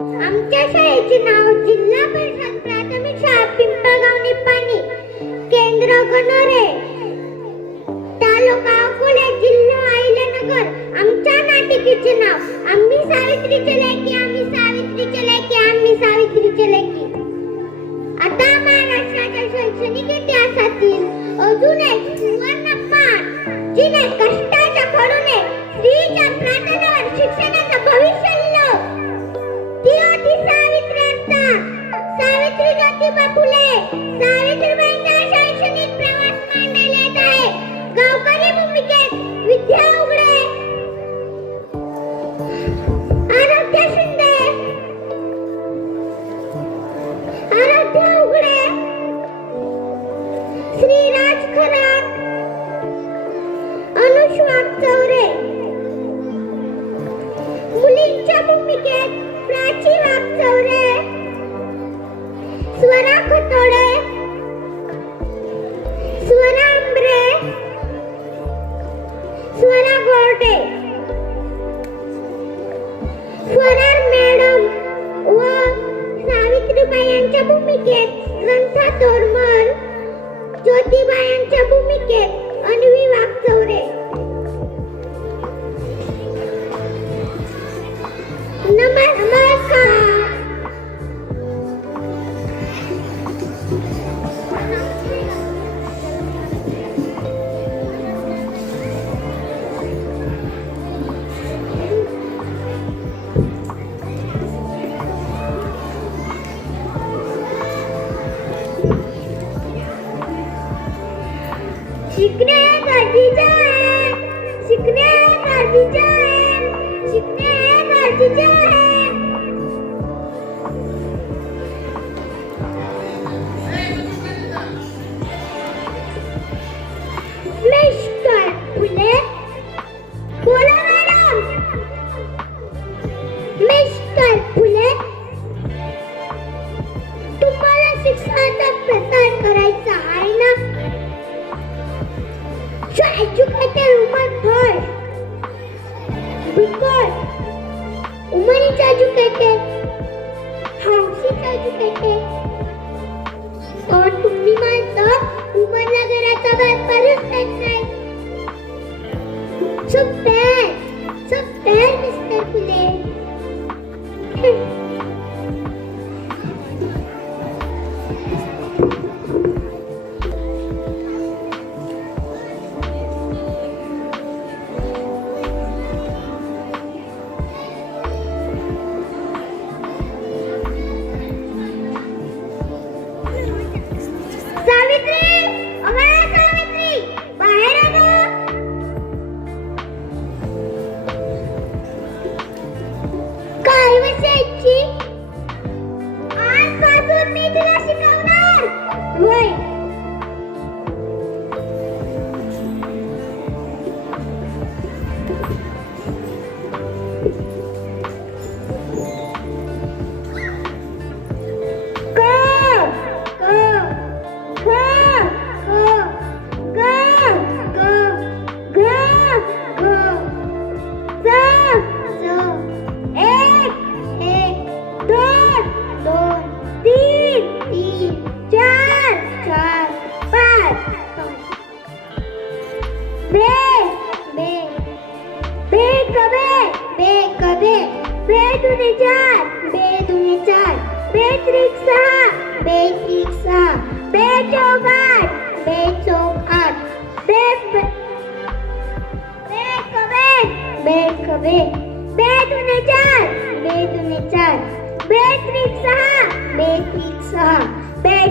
आमच्या शाळेचे नाव जिल्हा परिषद प्राथमिक शाळा पिंपळगाव निपाणी केंद्र गणोरे. तालुका अकोले जिल्हा आईलेनगर आमच्या नाटिकेचे नाव. आम्ही सावित्रीचे लेकी आम्ही सावित्रीचे लेकी आम्ही सावित्रीचे लेकी आता महाराष्ट्राच्या शैक्षणिक इतिहासातील अजून एक सुवर्ण पान जिने कष्टाच्या खडूने स्त्रीच्या प्रार्थनेवर शिक्षणाचा भविष्य পাপুলে So bad, So bad, Mr. Pillay! baby.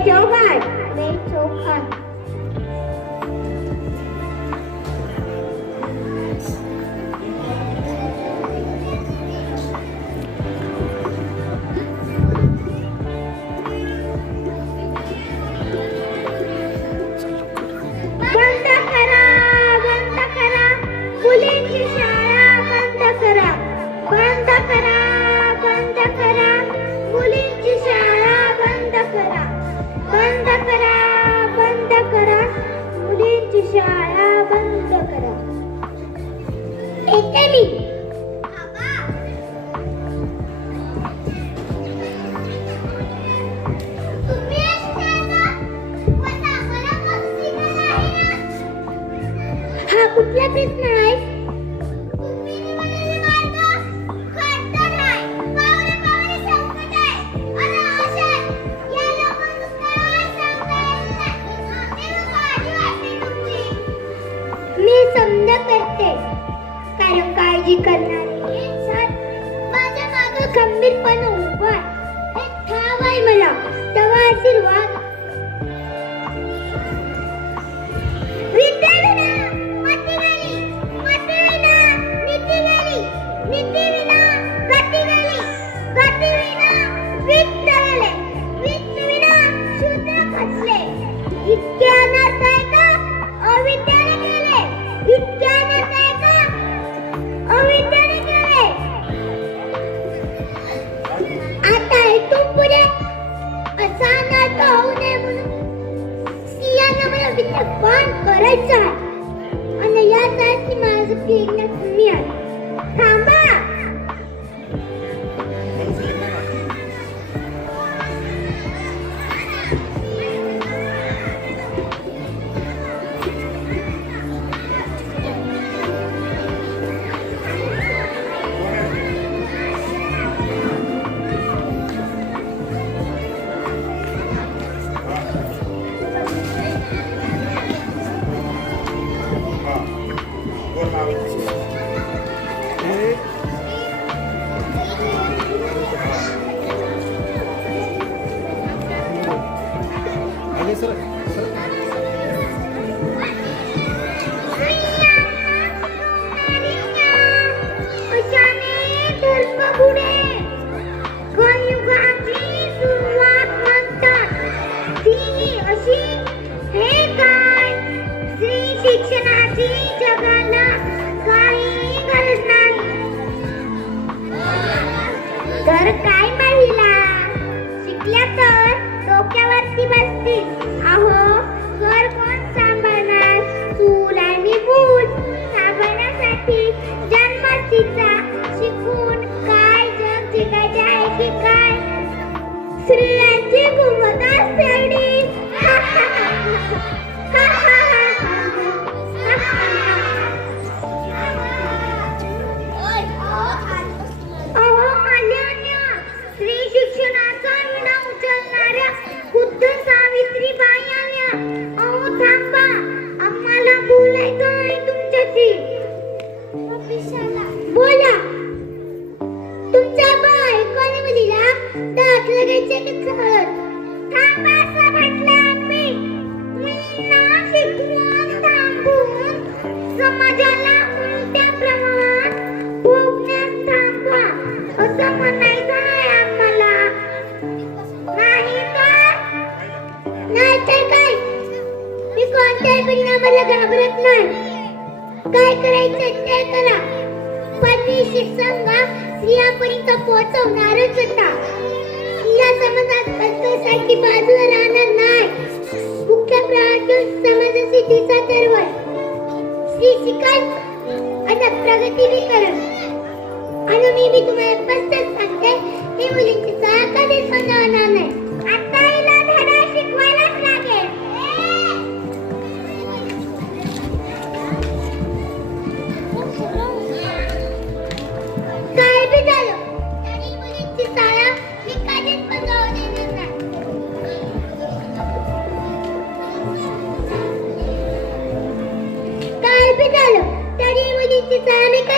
没好看，没好看 वाटतेच कारण काळजी करणारे माझ्या मागे खंबीरपणे उभा ठाव आहे मला. तवा आशीर्वाद पान करायचं आहे. आणि यासाठी माझं प्रेरणा परिणामाला घाबरत नाही. काय करायचं ते करा. पतीशी संघा स्त्रियापर्यंत पोहोचवणारच होता. स्त्रिया समाजात बसण्यासाठी बाजूला राहणार नाही. मुख्य प्रहार समाजाची तिचा दरवळ स्त्री शिकल आणि प्रगती बी करत आणि मी बी तुम्हाला स्पष्ट सांगते हे मुलींची सहकार्य स्वतः नाही. Sana ka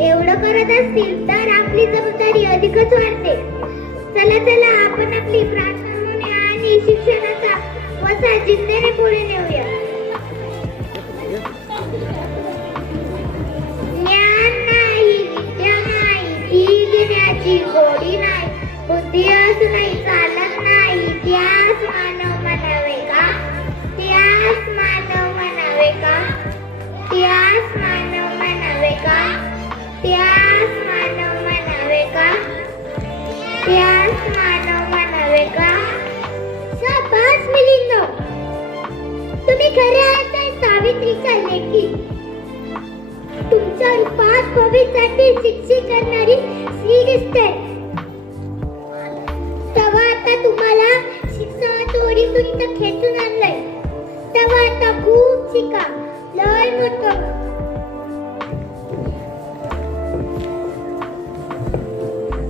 एवढं करत असतील तर आपली जबाबदारी अधिकच वाढते. चला चला आपण आपली प्रार्थना आणि शिक्षणाचा वसा जिद्दीने पुढे नेऊया. भविष्यातील शिक्षित करणारी स्त्री दिसते तेव्हा आता तुम्हाला शिक्षणाच्या ओढीतून इथं खेचून आणलंय. तेव्हा आता खूप शिका. लय मोठं.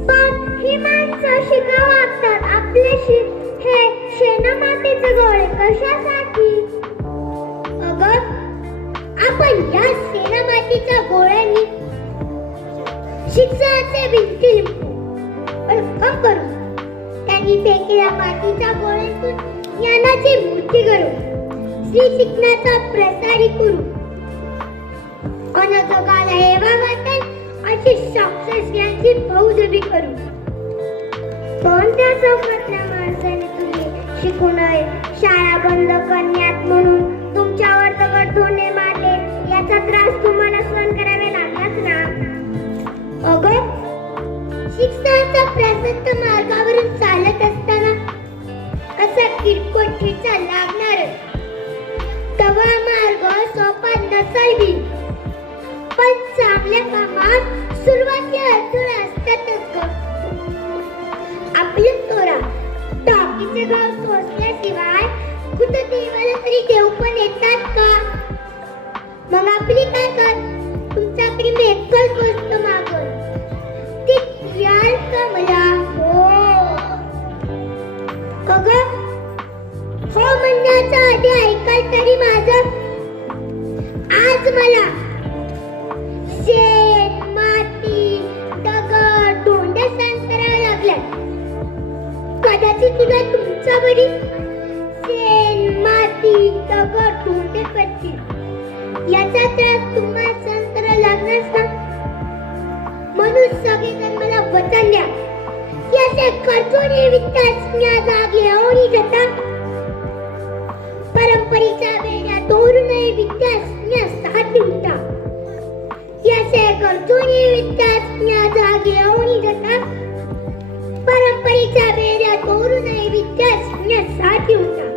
पण ही माणसं आपले हे शेणामातीचे गोळे कशासाठी? अगं आपण या शेणामातीच्या गोळ्यांनी शिक्षणाचे भिंती लिंबू पण कम त्यांनी फेकलेल्या मातीच्या गोळ्यातून ज्ञानाची मूर्ती करू श्री शिक्षणाचा प्रसारी करू अनजगाला हेवा वाटेल अशी सक्सेस यांची फौजबी करू कोणत्या चौकातल्या माणसाने तुम्ही शिकू नये शाळा बंद करण्यात म्हणून तुमच्यावर दगड धोने मारले याचा त्रास तुम्हाला सहन करायला अगं शिक्षणाच्या प्रसिद्ध मार्गावरून चालत असताना असा किरकोळ ठेचा लागणार. तवा मार्ग सोपा नसावी. पण चांगल्या कामात सुरुवाती अडचण असतातच ग. आपली तोरा टाकीचे गाव सोसल्याशिवाय कुठं देवाला तरी देव पण येतात का? मग आपली काय कर? तुमच्याकडे एकच गोष्ट मागल तरी माझं आज मला शेण माती दगड धोंड्या सहन कराव्या कदाचित तुला तुमच्या बरी शेण माती दगड धोंडे पडतील याचा त्रास तुम्हाला संतरा करावा लागणार ना म्हणून सगळेजण मला वचन द्या की असे खर्चोनी वित्तास या जागी येऊन जातात परंपरेच्या वेळा दोरू विकासण्या विद्यास साथ होता. याचे खर्चोनी विकासण्या जागे आवडी येऊन जातात परंपरेच्या वेळा दोरू विकासण्या विद्यास साथ होता.